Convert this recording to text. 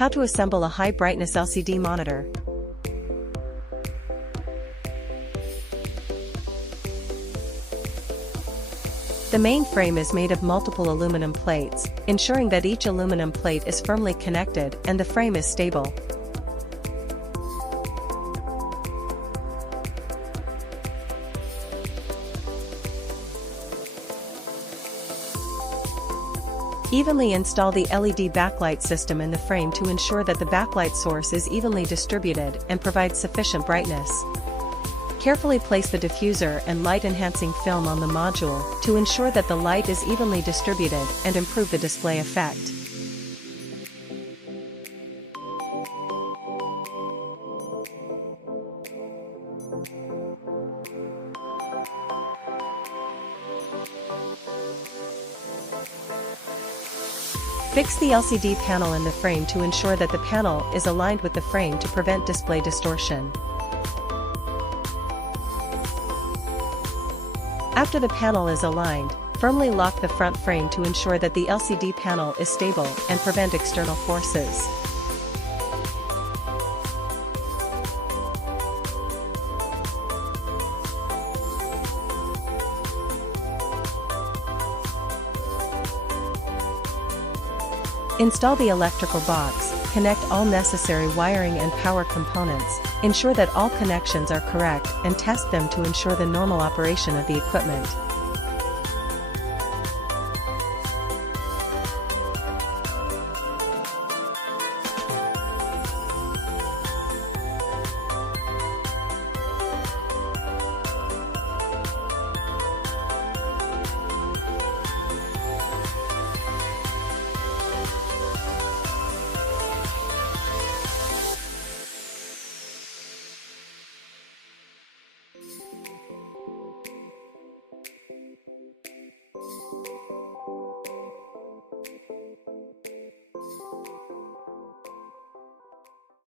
How to assemble a high-brightness LCD monitor. The main frame is made of multiple aluminum plates, ensuring that each aluminum plate is firmly connected and the frame is stable. Evenly install the LED backlight system in the frame to ensure that the backlight source is evenly distributed and provides sufficient brightness. Carefully place the diffuser and light-enhancing film on the module to ensure that the light is evenly distributed and improve the display effect. Fix the LCD panel in the frame to ensure that the panel is aligned with the frame to prevent display distortion. After the panel is aligned, firmly lock the front frame to ensure that the LCD panel is stable and prevent external forces. Install the electrical box, connect all necessary wiring and power components, ensure that all connections are correct and test them to ensure the normal operation of the equipment.